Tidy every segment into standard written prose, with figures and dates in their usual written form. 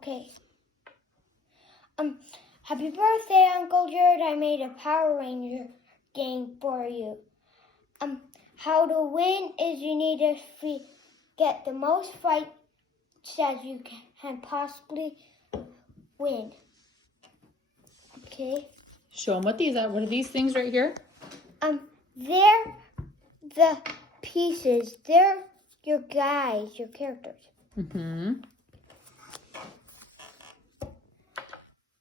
Okay. Happy birthday, Uncle Jared. I made a Power Ranger game for you. How to win is you need to get the most fights as you can possibly win. Okay. Show them what these are. What are these things right here? They're the pieces. They're your guys, your characters. Mm-hmm.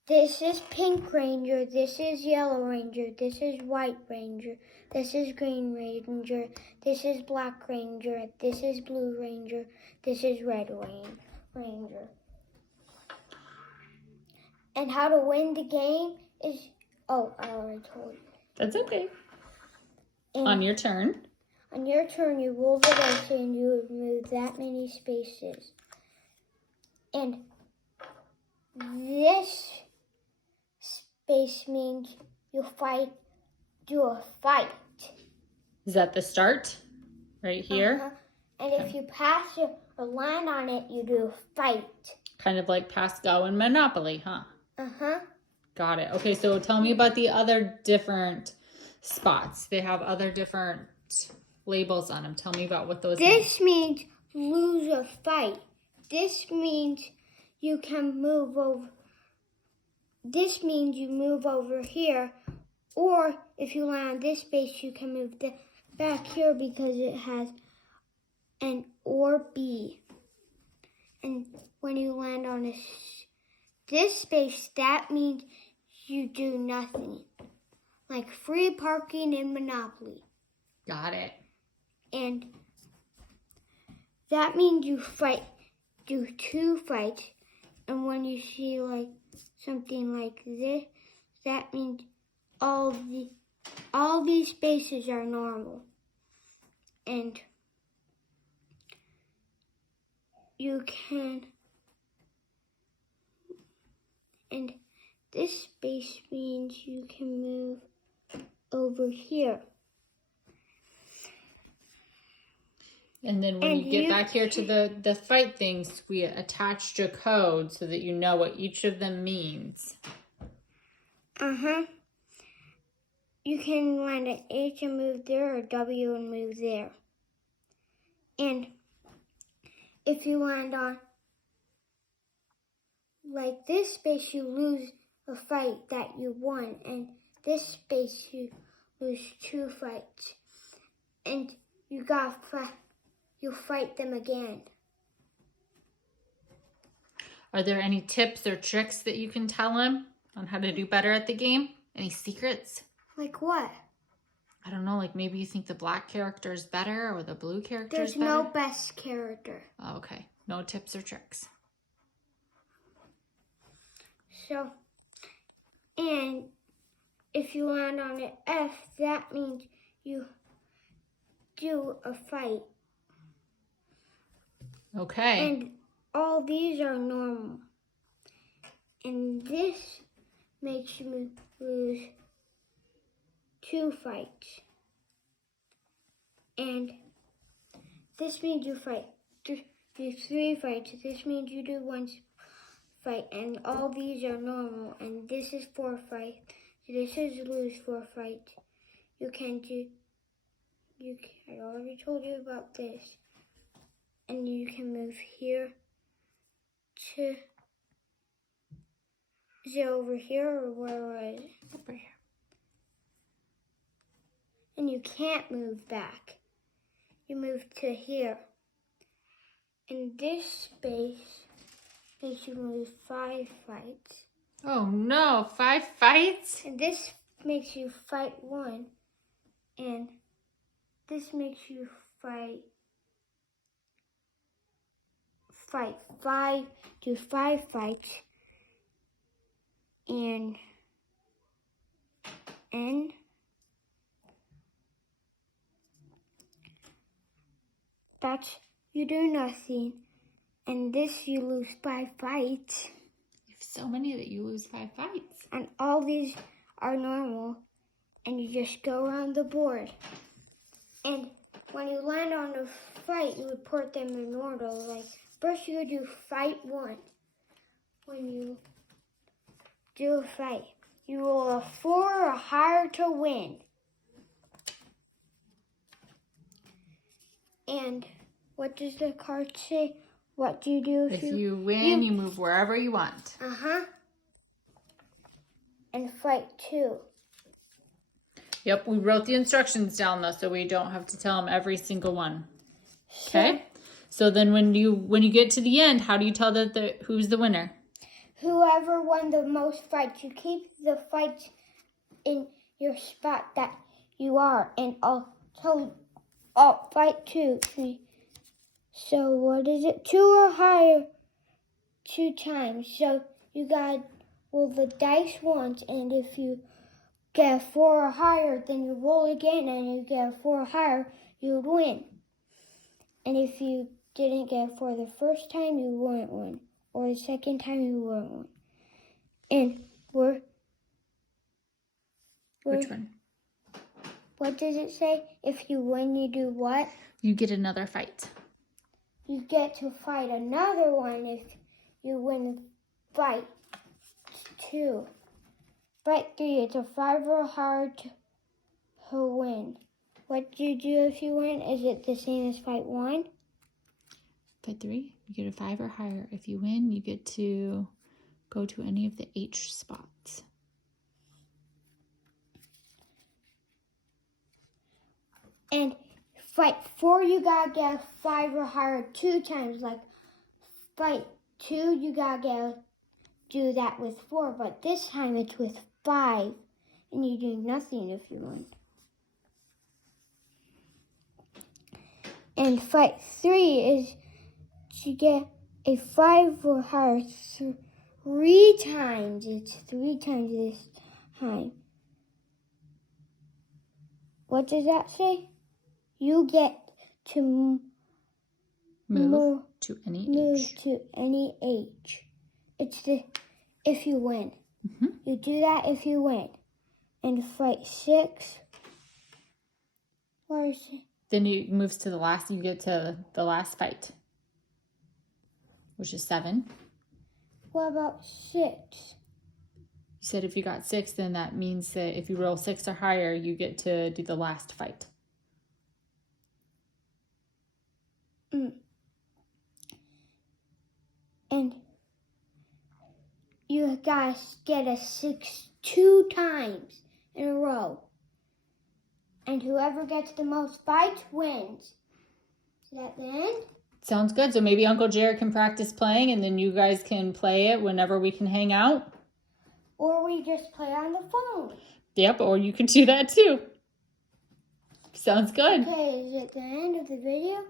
This is Pink Ranger, this is Yellow Ranger, this is White Ranger, this is Green Ranger, this is Black Ranger, this is Blue Ranger, this is Red Ranger. And how to win the game is, I already told you. That's okay. And on your turn. On your turn, you roll the dice and you move that many spaces. And this space means you do a fight. Is that the start? Right here? And if you pass or land on it, you do a fight. Kind of like pass go in Monopoly, huh? Got it. Okay, so tell me about the other different spots. They have other different labels on them. Tell me about what those mean. This means lose a fight. This means you can move over. This means you move over here, or if you land on this space, you can move back here because it has an or B. And when you land on this space, that means you do nothing. Like free parking in Monopoly. Got it. And that means you do two fights. And when you see like something like this, that means all these spaces are normal. And you can, and this space means you can move over here. And then when you get back here to the fight things, we attached a code so that you know what each of them means. You can land an H and move there, or W and move there. And if you land on like this space, you lose a fight that you won. And this space, you lose two fights. And you fight them again. Are there any tips or tricks that you can tell him on how to do better at the game? Any secrets? Like what? I don't know, like maybe you think the black character is better or the blue character is better? There's no best character. Oh, okay. No tips or tricks. So, and if you land on an F, that means you do a fight. Okay. And all these are normal. And this makes you lose two fights. And this means you do three fights. This means you do one fight. And all these are normal. And this is four fights. This is lose four fights. I already told you about this. And you can move here to, is it over here or where was it? Over here. And you can't move back. You move to here. And this space makes you move 5 fights. Oh no, 5 fights? And this makes you fight 1. And this makes you fight 5, do 5 fights, and that's, you do nothing, and this you lose 5 fights. You have so many that you lose 5 fights. And all these are normal, and you just go around the board. And when you land on a fight, you report them in order, like, first you do fight 1. time you do a fight. You roll a 4 or higher to win. And what does the card say? What do you do if you win, you move wherever you want. And fight 2. Yep, we wrote the instructions down though, so we don't have to tell them every single one. Okay. So then when you get to the end, how do you tell who's the winner? Whoever won the most fights. You keep the fights in your spot that you are, and I'll fight 2. So what is it? 2 or higher 2 times. So you got roll the dice once, and if you get 4 or higher, then you roll again, and you get 4 or higher, you win. And if you didn't get 4 the first time, you wouldn't win. Or the second time, you wouldn't win. And Which one? What does it say? If you win, you do what? You get another fight. You get to fight another one if you win fight 2. Fight 3, it's a 5 or higher to win. What do you do if you win? Is it the same as fight 1? Fight 3, you get a 5 or higher. If you win, you get to go to any of the H spots. And fight 4, you gotta get a 5 or higher 2 times. Like fight 2, you gotta do that with 4, but this time it's with 5, and you do nothing if you win. And fight 3 is to get a 5 or higher 3 times. It's 3 times this time. What does that say? You get to move to any age. It's if you win. You do that if you win. And fight 6. Where is it? Then you moves to the last. You get to the last fight, which is 7. What about 6? You said if you got 6, then that means that if you roll 6 or higher, you get to do the last fight. And you guys get a 6 2 times in a row. And whoever gets the most fights wins. Is that the end? Sounds good. So maybe Uncle Jared can practice playing, and then you guys can play it whenever we can hang out. Or we just play on the phone. Yep, or you can do that too. Sounds good. Okay, is it the end of the video?